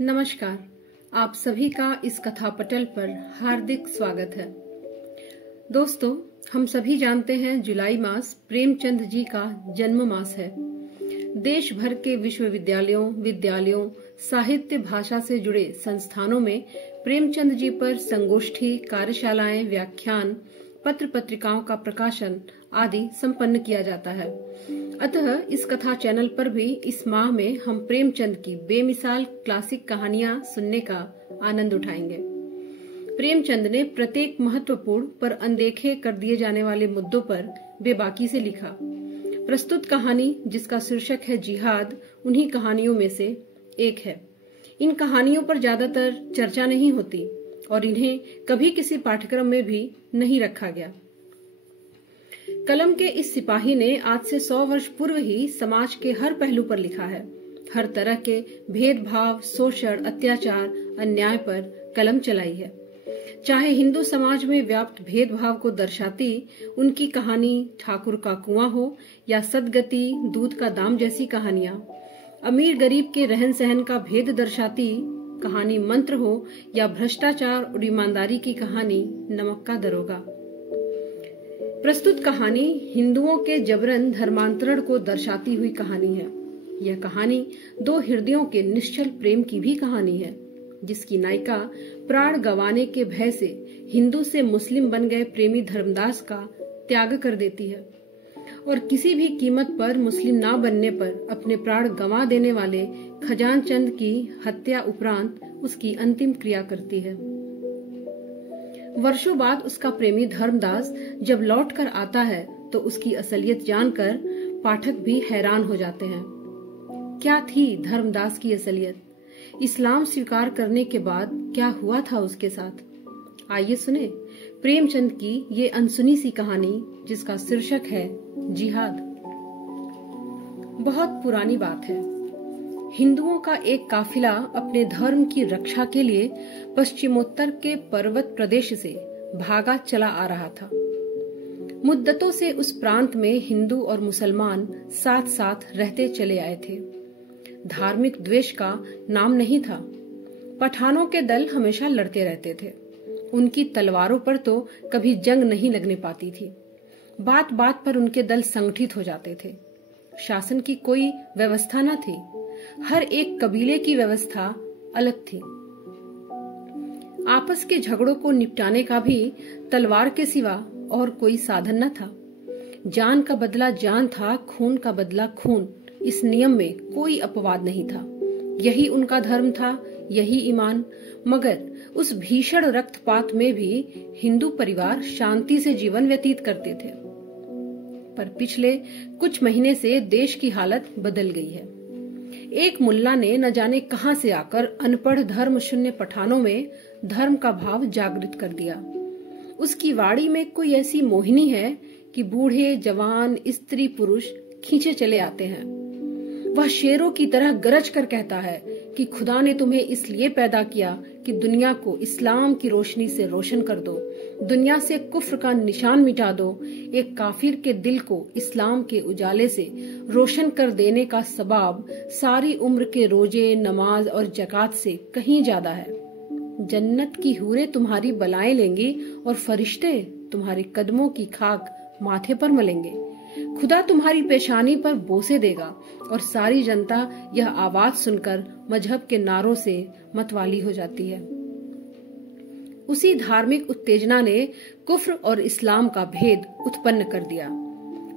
नमस्कार। आप सभी का इस कथा पटल पर हार्दिक स्वागत है। दोस्तों, हम सभी जानते हैं जुलाई मास प्रेमचंद जी का जन्म मास है। देश भर के विद्यालयों, साहित्य भाषा से जुड़े संस्थानों में प्रेमचंद जी पर संगोष्ठी, कार्यशालाएं, व्याख्यान, पत्र पत्रिकाओं का प्रकाशन आदि संपन्न किया जाता है। अतः इस कथा चैनल पर भी इस माह में हम प्रेमचंद की बेमिसाल क्लासिक कहानियां सुनने का आनंद उठाएंगे। प्रेमचंद ने प्रत्येक महत्वपूर्ण पर अनदेखे कर दिए जाने वाले मुद्दों पर बेबाकी से लिखा। प्रस्तुत कहानी, जिसका शीर्षक है जिहाद, उन्हीं कहानियों में से एक है। इन कहानियों पर ज्यादातर चर्चा नहीं होती और इन्हें कभी किसी पाठ्यक्रम में भी नहीं रखा गया। कलम के इस सिपाही ने आज से 100 वर्ष पूर्व ही समाज के हर पहलू पर लिखा है। हर तरह के भेदभाव, शोषण, अत्याचार, अन्याय पर कलम चलाई है। चाहे हिंदू समाज में व्याप्त भेदभाव को दर्शाती उनकी कहानी ठाकुर का कुआं हो या सदगति, दूध का दाम जैसी कहानियां, अमीर गरीब के रहन सहन का भेद दर्शाती कहानी मंत्र हो या भ्रष्टाचार और ईमानदारी की कहानी नमक का दरोगा। प्रस्तुत कहानी हिंदुओं के जबरन धर्मांतरण को दर्शाती हुई कहानी है। यह कहानी दो हृदयों के निश्चल प्रेम की भी कहानी है, जिसकी नायिका प्राण गंवाने के भय से हिंदू से मुस्लिम बन गए प्रेमी धर्मदास का त्याग कर देती है और किसी भी कीमत पर मुस्लिम ना बनने पर अपने प्राण गंवा देने वाले खजानचंद की हत्या उपरांत उसकी अंतिम क्रिया करती है। वर्षों बाद उसका प्रेमी धर्मदास जब लौटकर आता है तो उसकी असलियत जानकर पाठक भी हैरान हो जाते हैं। क्या थी धर्मदास की असलियत? इस्लाम स्वीकार करने के बाद क्या हुआ था उसके साथ? आइए सुने प्रेमचंद की ये अनसुनी सी कहानी, जिसका शीर्षक है जिहाद। बहुत पुरानी बात है। हिंदुओं का एक काफिला अपने धर्म की रक्षा के लिए पश्चिमोत्तर के पर्वत प्रदेश से भागा चला आ रहा था। मुद्दतों से उस प्रांत में हिंदू और मुसलमान साथ साथ रहते चले आए थे। धार्मिक द्वेष का नाम नहीं था। पठानों के दल हमेशा लड़ते रहते थे। उनकी तलवारों पर तो कभी जंग नहीं लगने पाती थी। बात बात पर उनके दल संगठित हो जाते थे। शासन की कोई व्यवस्था न थी। हर एक कबीले की व्यवस्था अलग थी। आपस के झगड़ों को निपटाने का भी तलवार के सिवा और कोई साधन न था। जान का बदला जान था, खून का बदला खून। इस नियम में कोई अपवाद नहीं था। यही उनका धर्म था, यही ईमान। मगर उस भीषण रक्तपात में भी हिंदू परिवार शांति से जीवन व्यतीत करते थे। पर पिछले कुछ महीने से देश की हालत बदल गई है। एक मुल्ला ने न जाने कहां से आकर अनपढ़ धर्म शून्य पठानों में धर्म का भाव जागृत कर दिया। उसकी वाड़ी में कोई ऐसी मोहिनी है कि बूढ़े, जवान, स्त्री, पुरुष खींचे चले आते हैं। वह शेरों की तरह गरज कर कहता है कि खुदा ने तुम्हें इसलिए पैदा किया कि दुनिया को इस्लाम की रोशनी से रोशन कर दो, दुनिया से कुफ्र का निशान मिटा दो। एक काफिर के दिल को इस्लाम के उजाले से रोशन कर देने का सबाब सारी उम्र के रोजे, नमाज और ज़कात से कहीं ज्यादा है। जन्नत की हूरें तुम्हारी बलाएं लेंगी और फरिश्ते तुम्हारे कदमों की खाक माथे पर मलेंगे। खुदा तुम्हारी पेशानी पर बोसे देगा और सारी जनता यह आवाज सुनकर मजहब के नारों से मतवाली हो जाती है। उसी धार्मिक उत्तेजना ने कुफ्र और इस्लाम का भेद उत्पन्न कर दिया।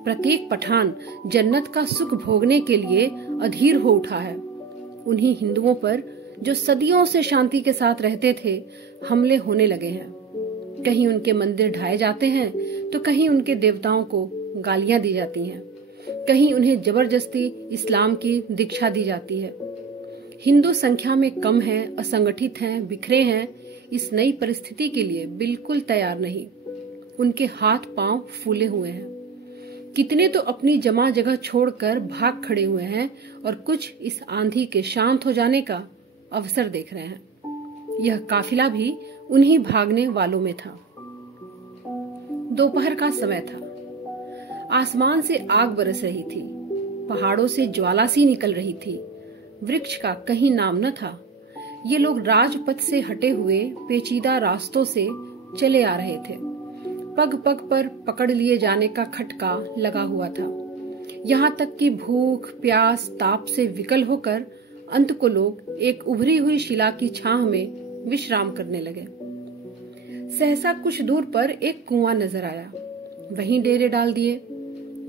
प्रत्येक पठान जन्नत का सुख भोगने के लिए अधीर हो उठा है। उन्हीं हिंदुओं पर जो सदियों से शांति के साथ रहते थे, हमले होने लगे हैं। कहीं उनके मंदिर ढाए जाते हैं तो कहीं उनके देवताओं को गालियां दी जाती हैं। कहीं उन्हें जबरदस्ती इस्लाम की दीक्षा दी जाती है। हिंदू संख्या में कम हैं, असंगठित हैं, बिखरे हैं। इस नई परिस्थिति के लिए बिल्कुल तैयार नहीं। उनके हाथ पांव फूले हुए हैं। कितने तो अपनी जमा जगह छोड़कर भाग खड़े हुए हैं और कुछ इस आंधी के शांत हो जाने का अवसर देख रहे हैं। यह काफिला भी उन्हीं भागने वालों में था। दोपहर का समय था। आसमान से आग बरस रही थी। पहाड़ों से ज्वाला सी निकल रही थी। वृक्ष का कहीं नाम न था। ये लोग राजपथ से हटे हुए पेचीदा रास्तों से चले आ रहे थे। पग पग पर पकड़ लिए जाने का खटका लगा हुआ था। यहाँ तक कि भूख प्यास ताप से विकल होकर अंत को लोग एक उभरी हुई शिला की छांव में विश्राम करने लगे। सहसा कुछ दूर पर एक कुआं नजर आया, वहीं डेरे डाल दिए।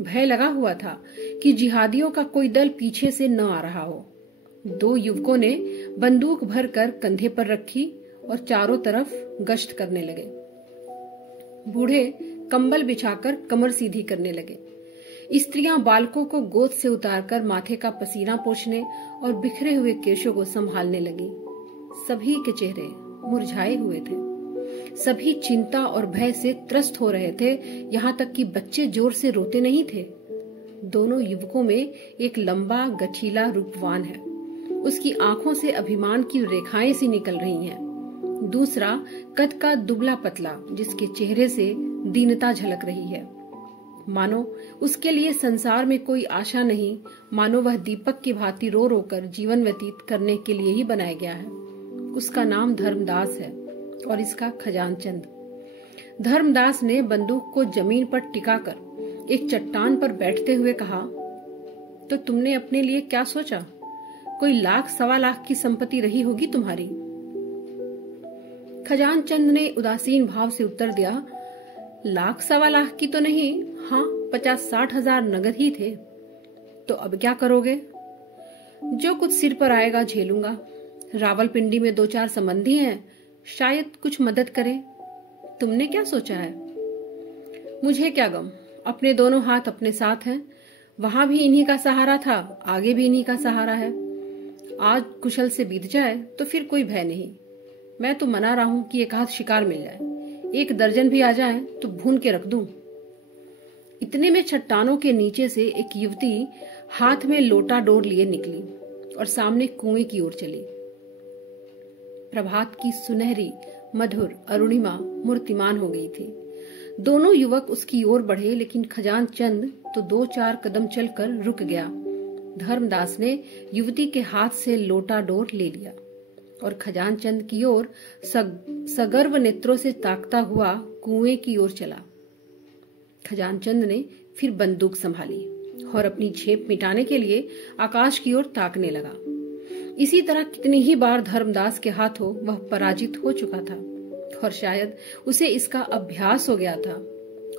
भय लगा हुआ था कि जिहादियों का कोई दल पीछे से न आ रहा हो। 2 युवकों ने बंदूक भरकर कंधे पर रखी और चारों तरफ गश्त करने लगे। बूढ़े कंबल बिछाकर कमर सीधी करने लगे। स्त्रियां बालकों को गोद से उतारकर माथे का पसीना पोंछने और बिखरे हुए केशों को संभालने लगी। सभी के चेहरे मुरझाए हुए थे। सभी चिंता और भय से त्रस्त हो रहे थे, यहाँ तक कि बच्चे जोर से रोते नहीं थे। दोनों युवकों में एक लंबा गठीला रूपवान है, उसकी आंखों से अभिमान की रेखाएं सी निकल रही हैं। दूसरा कद का दुबला पतला, जिसके चेहरे से दीनता झलक रही है, मानो उसके लिए संसार में कोई आशा नहीं, मानो वह दीपक की भांति रो रो कर जीवन व्यतीत करने के लिए ही बनाया गया है। उसका नाम धर्मदास है और इसका खजानचंद। धर्मदास ने बंदूक को जमीन पर टिकाकर एक चट्टान पर बैठते हुए कहा, तो तुमने अपने लिए क्या सोचा? कोई लाख सवा लाख की संपत्ति रही होगी तुम्हारी। खजानचंद ने उदासीन भाव से उत्तर दिया, लाख सवा लाख की तो नहीं, हाँ 50-60 हजार नगद ही थे। तो अब क्या करोगे? जो कुछ सिर पर आएगा झेलूंगा। रावलपिंडी में 2-4 संबंधी हैं, शायद कुछ मदद करें। तुमने क्या सोचा है? मुझे क्या गम, अपने दोनों हाथ अपने साथ हैं। वहां भी इन्हीं का सहारा था, आगे भी इन्हीं का सहारा है। आज कुशल से बीत जाए तो फिर कोई भय नहीं। मैं तो मना रहा हूं कि एक हाथ शिकार मिल जाए, 1 दर्जन भी आ जाए तो भून के रख दूं। इतने में चट्टानों के नीचे से एक युवती हाथ में लोटा डोर लिए निकली और सामने कुएं की ओर चली। प्रभात की सुनहरी मधुर अरुणिमा मूर्तिमान हो गई थी। दोनों युवक उसकी ओर बढ़े, लेकिन खजानचंद तो 2-4 कदम चलकर रुक गया। धर्मदास ने युवती के हाथ से लोटा डोर ले लिया और खजानचंद की ओर सगर्व नेत्रों से ताकता हुआ कुएं की ओर चला। खजानचंद ने फिर बंदूक संभाली और अपनी झेप मिटाने के लिए आकाश की ओर ताकने लगा। इसी तरह कितनी ही बार धर्मदास के हाथों वह पराजित हो चुका था और शायद उसे इसका अभ्यास हो गया था।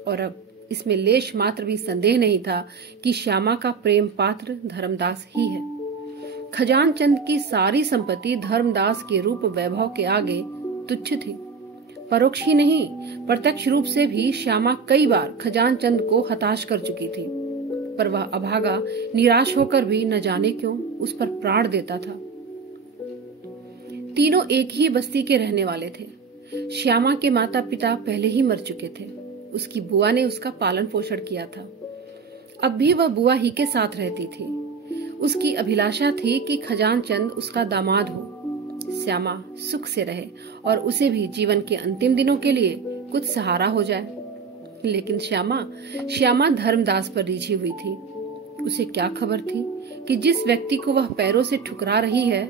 और अब इसमें लेश मात्र भी संदेह नहीं था कि श्यामा का प्रेम पात्र धर्मदास ही है। खजानचंद की सारी संपत्ति धर्मदास के रूप वैभव के आगे तुच्छ थी। परोक्ष ही नहीं, प्रत्यक्ष रूप से भी श्यामा कई बार खजानचंद को हताश कर चुकी थी, पर वह अभागा निराश होकर भी न जाने क्यों उस पर प्राण देता था। तीनों एक ही बस्ती के रहने वाले थे। श्यामा के माता पिता पहले ही मर चुके थे। उसकी बुआ ने उसका पालन पोषण किया था। अब भी वह बुआ ही के साथ रहती थी। उसकी अभिलाषा थी कि खजानचंद उसका दामाद हो, श्यामा सुख से रहे और उसे भी जीवन के अंतिम दिनों के लिए कुछ सहारा हो जाए। लेकिन श्यामा धर्मदास पर रिझी हुई थी। उसे क्या खबर थी कि जिस व्यक्ति को वह पैरों से ठुकरा रही है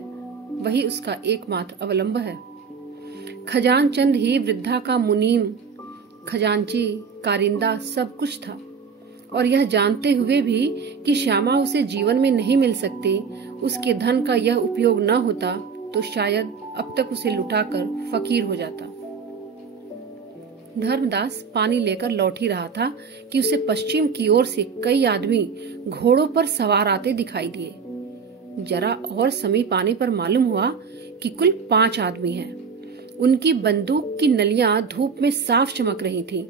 वही उसका एकमात्र अवलंब है। खजानचंद ही वृद्धा का मुनीम, खजांची, कारिंदा सब कुछ था। और यह जानते हुए भी कि श्यामा उसे जीवन में नहीं मिल सकती, उसके धन का यह उपयोग न होता तो शायद अब तक उसे लुटाकर फकीर हो जाता। धर्मदास पानी लेकर लौट ही रहा था कि उसे पश्चिम की ओर से कई आदमी घोड़ों पर सवार आते दिखाई दिए। जरा और समीप आने पर मालूम हुआ कि कुल 5 आदमी हैं। उनकी बंदूक की नलियां धूप में साफ चमक रही थीं।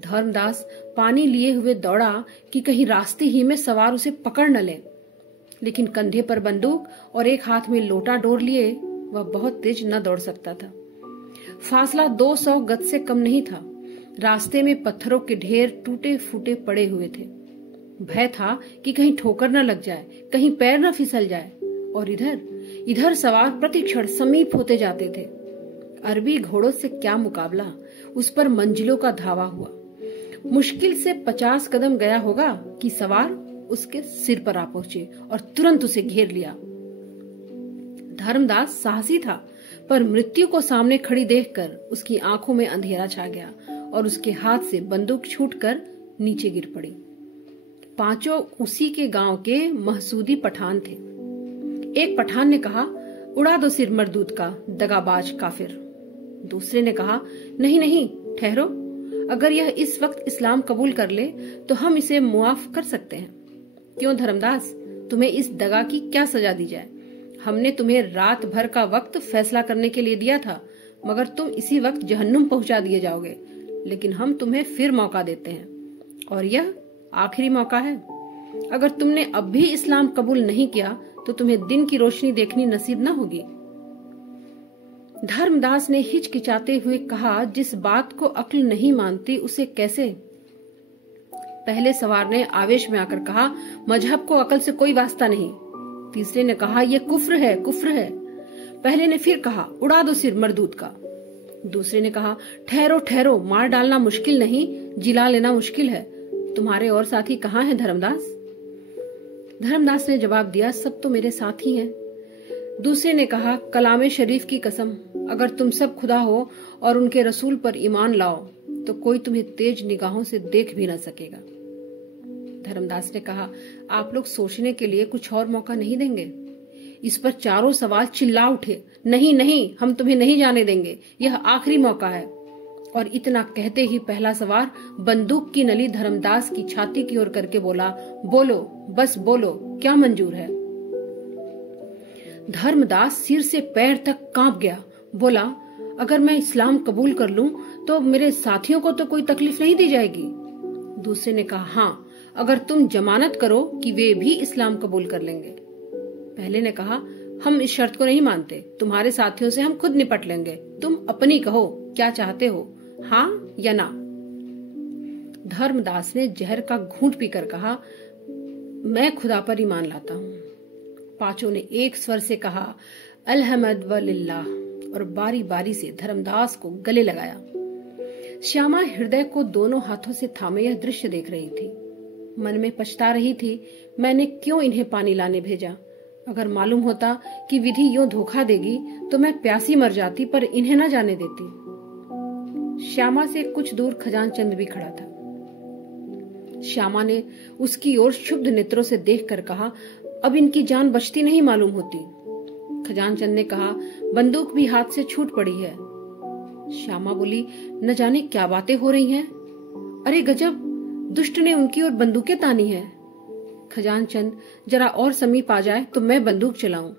धर्मदास पानी लिए हुए दौड़ा कि कहीं रास्ते ही में सवार उसे पकड़ न ले, लेकिन कंधे पर बंदूक और एक हाथ में लोटा डोर लिए वह बहुत तेज न दौड़ सकता था। फासला 200 गज से कम नहीं था। रास्ते में पत्थरों के ढेर टूटे फूटे पड़े हुए थे। भय था कि कहीं ठोकर न लग जाए, कहीं पैर न फिसल जाए। और इधर सवार प्रतिक्षण समीप होते जाते थे। अरबी घोड़ों से क्या मुकाबला, उस पर मंजिलों का धावा हुआ। मुश्किल से 50 कदम गया होगा कि सवार उसके सिर पर आ पहुंचे और तुरंत उसे घेर लिया। धर्मदास साहसी था, पर मृत्यु को सामने खड़ी देखकर उसकी आंखों में अंधेरा छा गया और उसके हाथ से बंदूक छूटकर नीचे गिर पड़ी। पांचों उसी के गांव के महसूदी पठान थे। एक पठान ने कहा, उड़ा दो सिर मरदूद का, दगाबाज काफिर। दूसरे ने कहा, नहीं नहीं, ठहरो, अगर यह इस वक्त इस्लाम कबूल कर ले तो हम इसे मुआफ कर सकते हैं। क्यों धर्मदास, तुम्हें इस दगा की क्या सजा दी जाए? हमने तुम्हें रात भर का वक्त फैसला करने के लिए दिया था, मगर तुम इसी वक्त जहन्नुम पहुंचा दिए जाओगे। लेकिन हम तुम्हें फिर मौका देते हैं, और यह आखिरी मौका है। अगर तुमने अब भी इस्लाम कबूल नहीं किया तो तुम्हें दिन की रोशनी देखनी नसीब न होगी। धर्मदास ने हिचकिचाते हुए कहा, जिस बात को अक्ल नहीं मानती उसे कैसे? पहले सवार ने आवेश में आकर कहा, मजहब को अकल से कोई वास्ता नहीं। तीसरे ने कहा, यह कुफ्र है, कुफ्र है। पहले ने फिर कहा, उड़ा दो सिर मरदूद का। दूसरे ने कहा, ठहरो ठहरो, मार डालना मुश्किल नहीं, जिला लेना मुश्किल है। तुम्हारे और साथी कहाँ हैं धर्मदास? धर्मदास ने जवाब दिया, सब तो मेरे साथ ही हैं। दूसरे ने कहा, कलामे शरीफ की कसम, अगर तुम सब खुदा हो और उनके रसूल पर ईमान लाओ तो कोई तुम्हें तेज निगाहों से देख भी न सकेगा। धर्मदास ने कहा, आप लोग सोचने के लिए कुछ और मौका नहीं देंगे? इस पर चारों सवाल चिल्ला उठे, नहीं नहीं, हम तुम्हें नहीं जाने देंगे, यह आखिरी मौका है। और इतना कहते ही पहला सवार बंदूक की नली धर्मदास की छाती की ओर करके बोला, बोलो, बस बोलो, क्या मंजूर है? धर्मदास सिर से पैर तक कांप गया। बोला, अगर मैं इस्लाम कबूल कर लूं तो मेरे साथियों को तो कोई तकलीफ नहीं दी जाएगी। दूसरे ने कहा, हाँ, अगर तुम जमानत करो कि वे भी इस्लाम कबूल कर लेंगे। पहले ने कहा, हम इस शर्त को नहीं मानते, तुम्हारे साथियों से हम खुद निपट लेंगे, तुम अपनी कहो, क्या चाहते हो, हाँ या ना? धर्मदास ने जहर का घूंट पीकर कहा, मैं खुदा पर ईमान लाता हूँ। पांचों ने एक स्वर से कहा, अलहमद वलिल्लाह, और बारी बारी से धर्मदास को गले लगाया। श्यामा हृदय को दोनों हाथों से थामे यह दृश्य देख रही थी। मन में पछता रही थी, मैंने क्यों इन्हें पानी लाने भेजा। अगर मालूम होता कि विधि यूं धोखा देगी तो मैं प्यासी मर जाती, पर इन्हें न जाने देती। श्यामा से कुछ दूर खजान चंद भी खड़ा था। श्यामा ने उसकी ओर क्षुब्ध नेत्रों से देखकर कहा, अब इनकी जान बचती नहीं मालूम होती। खजान चंद ने कहा, बंदूक भी हाथ से छूट पड़ी है। श्यामा बोली, न जाने क्या बातें हो रही हैं। अरे गजब, दुष्ट ने उनकी ओर बंदूकें तानी है। खजान चंद, जरा और समीप आ जाए तो मैं बंदूक चलाऊं,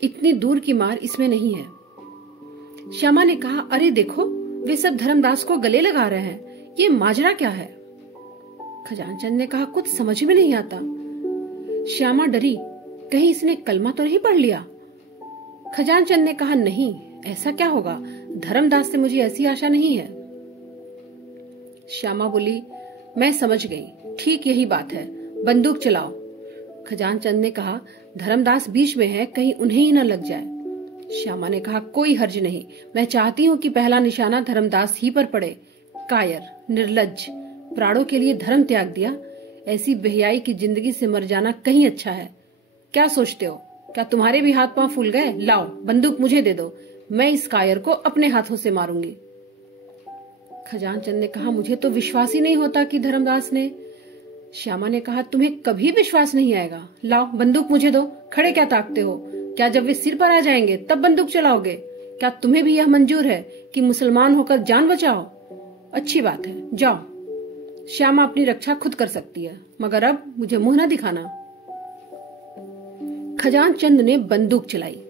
इतनी दूर की मार इसमें नहीं है। श्यामा ने कहा, अरे देखो, वे सब धर्मदास को गले लगा रहे हैं, ये माजरा क्या है? खजान चंद ने कहा, कुछ समझ में नहीं आता। श्यामा डरी, कहीं इसने कलमा तो नहीं पढ़ लिया? खजान चंद ने कहा, नहीं, ऐसा क्या होगा, धर्मदास से मुझे ऐसी आशा नहीं है। श्यामा बोली, मैं समझ गई, ठीक यही बात है, बंदूक चलाओ। खजान चंद ने कहा, धर्मदास बीच में है, कहीं उन्हें ही न लग जाए। श्यामा ने कहा, कोई हर्ज नहीं, मैं चाहती हूँ कि पहला निशाना धर्मदास ही पर पड़े। कायर, निर्लज्ज, प्राणों के लिए धर्म त्याग दिया, ऐसी बेहयाई की जिंदगी से मर जाना कहीं अच्छा है। क्या सोचते हो, क्या तुम्हारे भी हाथ पांव फूल गए? लाओ, बंदूक मुझे दे दो, मैं इस कायर को अपने हाथों से मारूंगी। खजान चंद ने कहा, मुझे तो विश्वास ही नहीं होता कि धर्मदास ने। श्यामा ने कहा, तुम्हें कभी विश्वास नहीं आएगा, लाओ बंदूक मुझे दो, खड़े क्या ताकते हो? क्या जब वे सिर पर आ जाएंगे तब बंदूक चलाओगे? क्या तुम्हें भी यह मंजूर है कि मुसलमान होकर जान बचाओ? अच्छी बात है, जाओ, श्यामा अपनी रक्षा खुद कर सकती है, मगर अब मुझे मुंह न दिखाना। खजान चंद ने बंदूक चलाई।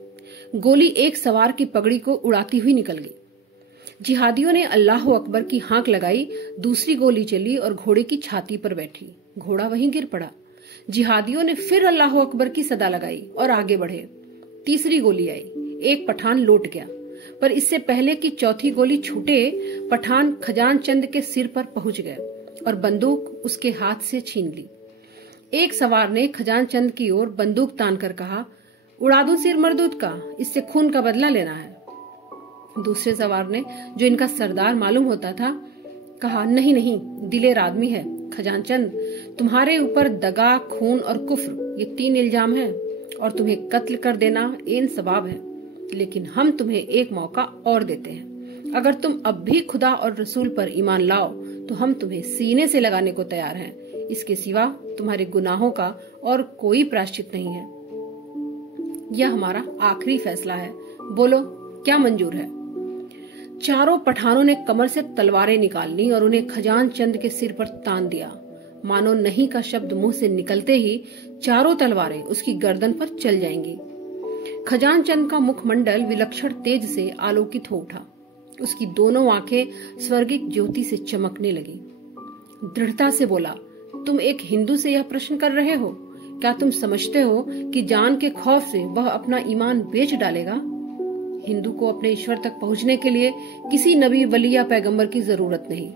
गोली एक सवार की पगड़ी को उड़ाती हुई निकल गई। जिहादियों ने अल्लाह अकबर की हाँक लगाई, दूसरी गोली चली और घोड़े की छाती पर बैठी। घोड़ा वहीं गिर पड़ा। जिहादियों ने फिर अल्लाह अकबर की सदा लगाई और आगे बढ़े। तीसरी गोली आई, एक पठान लौट गया, पर इससे पहले कि चौथी गोली छूटे, पठान खजान चंद के सिर पर पहुंच गए और बंदूक उसके हाथ से छीन ली। एक सवार ने खजान चंद की ओर बंदूक तान कर कहा, उड़ा दूं सिर मरदूद का, इससे खून का बदला लेना है। दूसरे सवार ने, जो इनका सरदार मालूम होता था, कहा, नहीं नहीं, दिलेर आदमी है खजान चंद, तुम्हारे ऊपर दगा, खून और कुफ्र, ये 3 इल्जाम है और तुम्हें कत्ल कर देना एन सवाब है। लेकिन हम तुम्हें एक मौका और देते हैं। अगर तुम अब भी खुदा और रसूल पर ईमान लाओ तो हम तुम्हें सीने से लगाने को तैयार हैं। इसके सिवा तुम्हारे गुनाहों का और कोई प्रायश्चित नहीं है। यह हमारा आखिरी फैसला है। बोलो, क्या मंजूर है? चारों पठानों ने कमर से तलवारें निकाल ली और उन्हें खजान चंद के सिर पर तान दिया। मानो नहीं का शब्द मुंह से निकलते ही चारों तलवारें उसकी गर्दन पर चल जाएंगी। खजान चंद का मुखमंडल विलक्षण तेज से आलोकित हो उठा। उसकी दोनों आंखें स्वर्गिक ज्योति से चमकने लगी। दृढ़ता से बोला, तुम एक हिंदू से यह प्रश्न कर रहे हो? क्या तुम समझते हो कि जान के खौफ से वह अपना ईमान बेच डालेगा? हिंदू को अपने ईश्वर तक पहुंचने के लिए किसी नबी, वली या पैगंबर की जरूरत नहीं।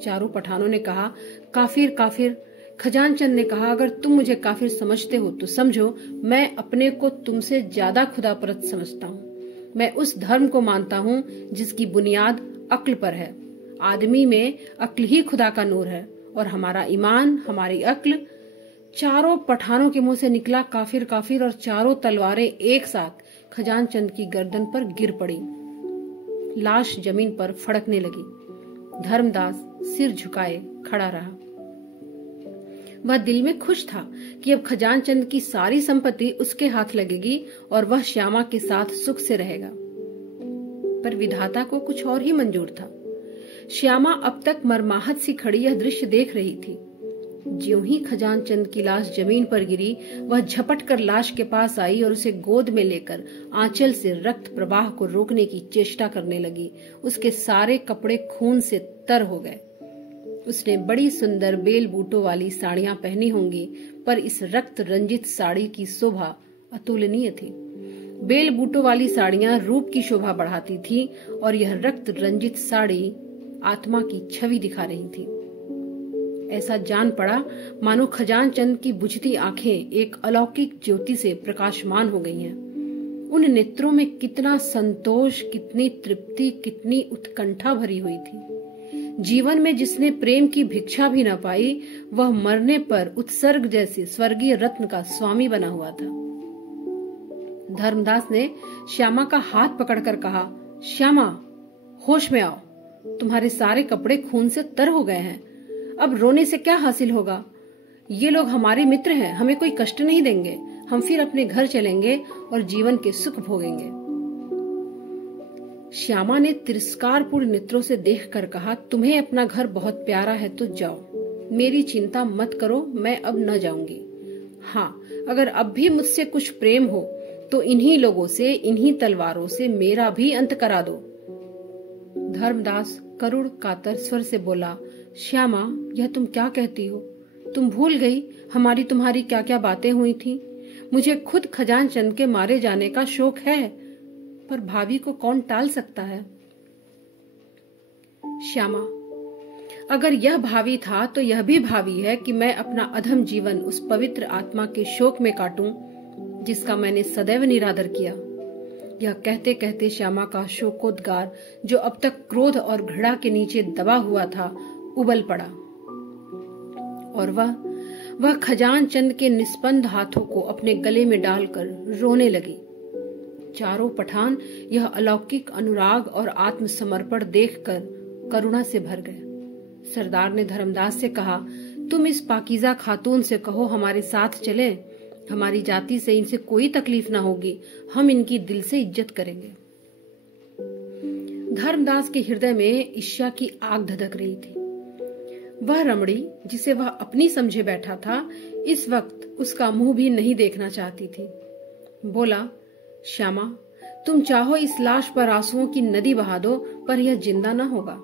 चारों पठानों ने कहा, काफिर काफिर। खजान चंद ने कहा, अगर तुम मुझे काफिर समझते हो तो समझो, मैं अपने को तुमसे ज्यादा खुदापरस्त समझता हूँ। मैं उस धर्म को मानता हूँ जिसकी बुनियाद अक्ल पर है। आदमी में अक्ल ही खुदा का नूर है और हमारा ईमान, हमारी अक्ल। चारों पठानों के मुंह से निकला काफिर काफिर और चारों तलवारें एक साथ खजान चंद की गर्दन पर गिर पड़ी। लाश जमीन पर फड़कने लगी। धर्मदास सिर झुकाए खड़ा रहा। वह दिल में खुश था कि अब खजान चंद की सारी संपत्ति उसके हाथ लगेगी और वह श्यामा के साथ सुख से रहेगा। पर विधाता को कुछ और ही मंजूर था। श्यामा अब तक मरमाहत सी खड़ी यह दृश्य देख रही थी। ज्यों ही खजान चंद की लाश जमीन पर गिरी, वह झपट कर लाश के पास आई और उसे गोद में लेकर आंचल से रक्त प्रवाह को रोकने की चेष्टा करने लगी। उसके सारे कपड़े खून से तर हो गए। उसने बड़ी सुंदर बेल बूटों वाली साड़ियां पहनी होंगी, पर इस रक्त रंजित साड़ी की शोभा अतुलनीय थी। बेल बूटों वाली साड़ियां रूप की शोभा बढ़ाती थी और यह रक्त रंजित साड़ी आत्मा की छवि दिखा रही थी। ऐसा जान पड़ा मानो खजान चंद की बुझती आंखें एक अलौकिक ज्योति से प्रकाशमान हो गई हैं। उन नेत्रों में कितना संतोष, कितनी तृप्ति, कितनी उत्कंठा भरी हुई थी। जीवन में जिसने प्रेम की भिक्षा भी न पाई, वह मरने पर उत्सर्ग जैसे स्वर्गीय रत्न का स्वामी बना हुआ था। धर्मदास ने श्यामा का हाथ पकड़कर कहा, श्यामा, होश में आओ। तुम्हारे सारे कपड़े खून से तर हो गए हैं। अब रोने से क्या हासिल होगा? ये लोग हमारे मित्र हैं, हमें कोई कष्ट नहीं देंगे। हम फिर अपने घर चलेंगे और जीवन के सुख भोगेंगे। श्यामा ने तिरस्कारपूर्ण नेत्रों से देखकर कहा, तुम्हें अपना घर बहुत प्यारा है तो जाओ। मेरी चिंता मत करो, मैं अब न जाऊंगी। हाँ, अगर अब भी मुझसे कुछ प्रेम हो तो इन्हीं लोगों से, इन्हीं तलवारों से मेरा भी अंत करा दो। धर्मदास करुण कातर स्वर से बोला, श्यामा, यह तुम क्या कहती हो? तुम भूल गई हमारी तुम्हारी क्या क्या बातें हुई थी। मुझे खुद खजान चंद के मारे जाने का शौक है, पर भावी को कौन टाल सकता है? श्यामा, अगर यह भावी था तो यह भी भावी है कि मैं अपना अधम जीवन उस पवित्र आत्मा के शोक में काटूं जिसका मैंने सदैव निरादर किया। यह कहते कहते श्यामा का शोकोद्गार, जो अब तक क्रोध और घृणा के नीचे दबा हुआ था, उबल पड़ा और वह खजान चंद के निस्पंद हाथों को अपने गले में डालकर रोने लगी। चारों पठान यह अलौकिक अनुराग और आत्मसमर्पण देखकर करुणा से भर गए। सरदार ने धर्मदास से कहा, तुम इस पाकीज़ा खातून से कहो हमारे साथ चले। हमारी जाति से इनसे कोई तकलीफ ना होगी, हम इनकी दिल से इज्जत करेंगे। धर्मदास के हृदय में ईर्ष्या की आग धधक रही थी। वह रमणी जिसे वह अपनी समझे बैठा था, इस वक्त उसका मुंह भी नहीं देखना चाहती थी। बोला, श्यामा, तुम चाहो इस लाश पर आंसुओं की नदी बहा दो, पर यह जिंदा न होगा।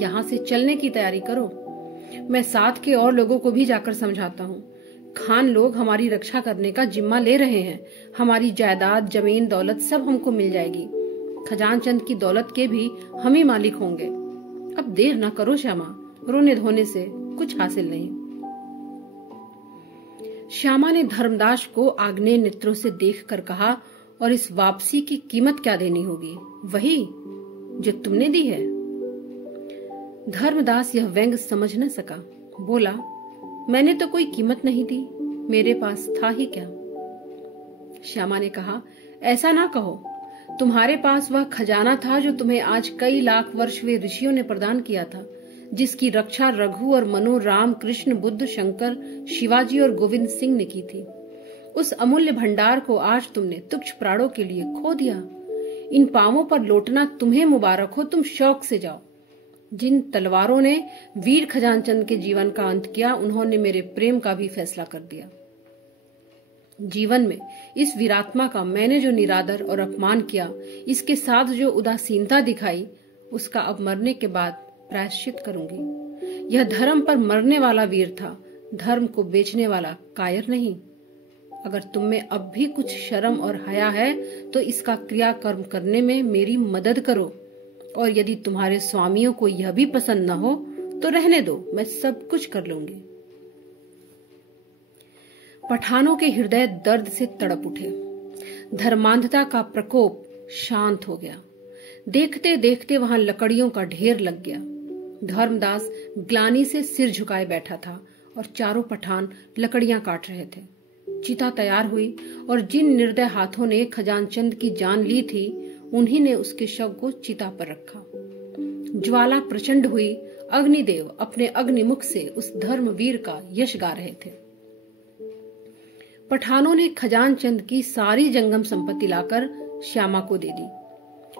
यहाँ से चलने की तैयारी करो। मैं साथ के और लोगों को भी जाकर समझाता हूँ। खान लोग हमारी रक्षा करने का जिम्मा ले रहे हैं। हमारी जायदाद, जमीन, दौलत सब हमको मिल जाएगी। खजान चंद की दौलत के भी हम ही मालिक होंगे। अब देर न करो श्यामा, रोने धोने से कुछ हासिल नहीं। श्यामा ने धर्मदास को आग्नेय नेत्रों से देखकर कहा, और इस वापसी की कीमत क्या देनी होगी? वही जो तुमने दी है। धर्मदास यह व्यंग समझ न सका। बोला, मैंने तो कोई कीमत नहीं दी, मेरे पास था ही क्या। श्यामा ने कहा, ऐसा ना कहो। तुम्हारे पास वह खजाना था जो तुम्हें आज कई लाख वर्ष वे ऋषियों ने प्रदान किया था, जिसकी रक्षा रघु और मनु, राम, कृष्ण, बुद्ध, शंकर, शिवाजी और गोविंद सिंह ने की थी। उस अमूल्य भंडार को आज तुमने तुच्छ प्राणों के लिए खो दिया। इन पांवों पर लौटना तुम्हें मुबारक हो, तुम शौक से जाओ। जिन तलवारों ने वीर खजानचंद के जीवन का अंत किया, उन्होंने मेरे प्रेम का भी फैसला कर दिया। जीवन में इस वीरात्मा का मैंने जो निरादर और अपमान किया, इसके साथ जो उदासीनता दिखाई, उसका अब मरने के बाद प्रायश्चित करूंगी। यह धर्म पर मरने वाला वीर था, धर्म को बेचने वाला कायर नहीं। अगर तुम में अब भी कुछ शर्म और हया है तो इसका क्रियाकर्म करने में मेरी मदद करो, और यदि तुम्हारे स्वामियों को यह भी पसंद न हो तो रहने दो, मैं सब कुछ कर लूंगी। पठानों के हृदय दर्द से तड़प उठे। धर्मांधता का प्रकोप शांत हो गया। देखते देखते वहां लकड़ियों का ढेर लग गया। धर्मदास ग्लानि से सिर झुकाए बैठा था और चारों पठान लकड़ियां काट रहे थे। चिता तैयार हुई और जिन निर्दय हाथों ने खजानचंद की जान ली थी, उन्हीं ने उसके शव को चिता पर रखा। ज्वाला प्रचंड हुई। अग्निदेव अपने अग्निमुख से उस धर्मवीर का यश गा रहे थे। पठानों ने खजानचंद की सारी जंगम संपत्ति लाकर श्यामा को दे दी।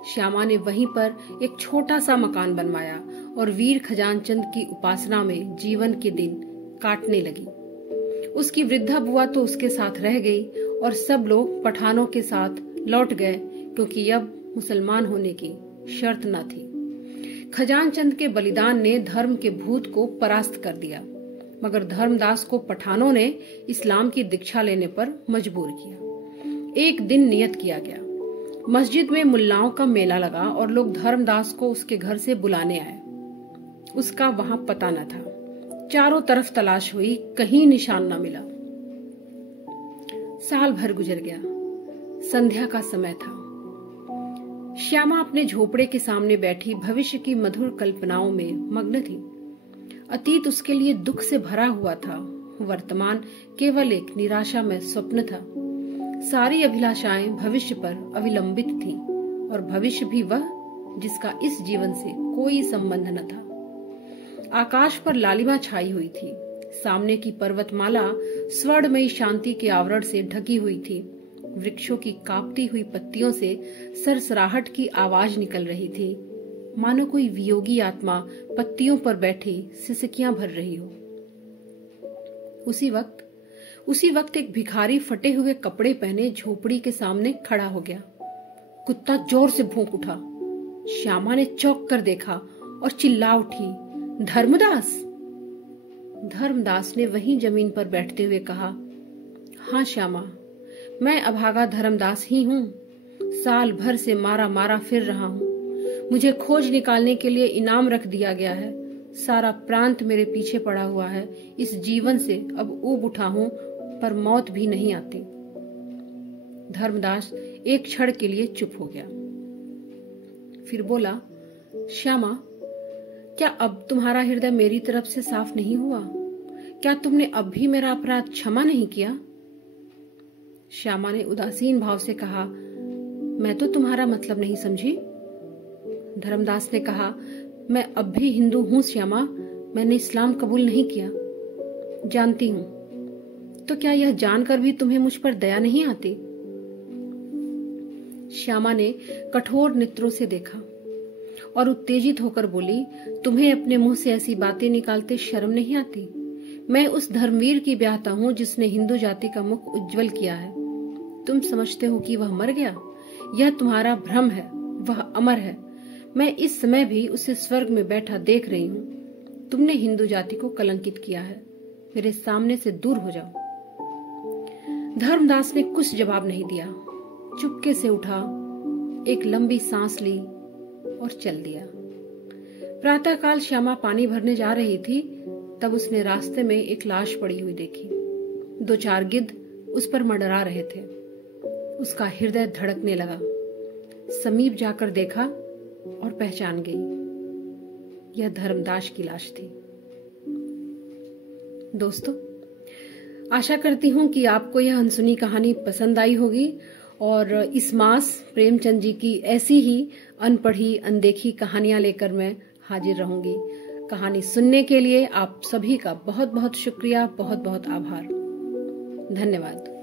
श्यामा ने वहीं पर एक छोटा सा मकान बनवाया और वीर खजानचंद की उपासना में जीवन के दिन काटने लगी। उसकी वृद्धा बुआ तो उसके साथ रह गई और सब लोग पठानों के साथ लौट गए, क्योंकि अब मुसलमान होने की शर्त न थी। खजानचंद के बलिदान ने धर्म के भूत को परास्त कर दिया, मगर धर्मदास को पठानों ने इस्लाम की दीक्षा लेने पर मजबूर किया। एक दिन नियत किया गया। मस्जिद में मुल्लाओं का मेला लगा और लोग धर्मदास को उसके घर से बुलाने आए। उसका वहां पता न था। चारों तरफ तलाश हुई, कहीं निशान न मिला। साल भर गुजर गया। संध्या का समय था। श्यामा अपने झोपड़े के सामने बैठी भविष्य की मधुर कल्पनाओं में मग्न थी। अतीत उसके लिए दुख से भरा हुआ था, वर्तमान केवल एक निराशा में स्वप्न था। सारी अभिलाषाएं भविष्य पर अविलंबित थीं, और भविष्य भी वह जिसका इस जीवन से कोई संबंध न था। आकाश पर लालिमा छाई हुई थी। सामने की पर्वतमाला स्वर्णमयी शांति के आवरण से ढकी हुई थी। वृक्षों की कांपती हुई पत्तियों से सरसराहट की आवाज निकल रही थी, मानो कोई वियोगी आत्मा पत्तियों पर बैठी सिसकियां भर रही हो। उसी वक्त एक भिखारी फटे हुए कपड़े पहने झोपड़ी के सामने खड़ा हो गया। कुत्ता जोर से भौंक उठा। श्यामा ने चौंक कर देखा और चिल्ला उठी, धर्मदास। धर्मदास ने वहीं जमीन पर बैठते हुए कहा, हाँ श्यामा, मैं अभागा धर्मदास ही हूँ। साल भर से मारा मारा फिर रहा हूँ। मुझे खोज निकालने के लिए इनाम रख दिया गया है। सारा प्रांत मेरे पीछे पड़ा हुआ है। इस जीवन से अब ऊब उठा हूँ, पर मौत भी नहीं आती। धर्मदास एक क्षण के लिए चुप हो गया, फिर बोला, श्यामा, क्या अब तुम्हारा हृदय मेरी तरफ से साफ नहीं हुआ? क्या तुमने अब भी मेरा अपराध क्षमा नहीं किया? श्यामा ने उदासीन भाव से कहा, मैं तो तुम्हारा मतलब नहीं समझी। धर्मदास ने कहा, मैं अब भी हिंदू हूँ श्यामा, मैंने इस्लाम कबूल नहीं किया। जानती हूँ, तो क्या यह जानकर भी तुम्हें मुझ पर दया नहीं आती? श्यामा ने कठोर नेत्रों से देखा और उत्तेजित होकर बोली, तुम्हें अपने मुंह से ऐसी बातें निकालते शर्म नहीं आती? मैं उस धर्मवीर की ब्याहता हूँ जिसने हिंदू जाति का मुख उज्जवल किया है। तुम समझते हो कि वह मर गया? यह तुम्हारा भ्रम है। वह अमर है। मैं इस समय भी उसे स्वर्ग में बैठा देख रही हूँ। तुमने हिंदू जाति को कलंकित किया है। मेरे सामने से दूर हो जाओ। धर्मदास ने कुछ जवाब नहीं दिया। चुपके से उठा, एक लंबी सांस ली और चल दिया। प्रातःकाल श्यामा पानी भरने जा रही थी, तब उसने रास्ते में एक लाश पड़ी हुई देखी। 2-4 गिद्ध उस पर मंडरा रहे थे। उसका हृदय धड़कने लगा। समीप जाकर देखा और पहचान गई, यह धर्मदास की लाश थी। दोस्तों, आशा करती हूँ कि आपको यह अनसुनी कहानी पसंद आई होगी और इस मास प्रेमचंद जी की ऐसी ही अनपढ़ी अनदेखी कहानियां लेकर मैं हाजिर रहूंगी। कहानी सुनने के लिए आप सभी का बहुत बहुत शुक्रिया, बहुत बहुत आभार। धन्यवाद।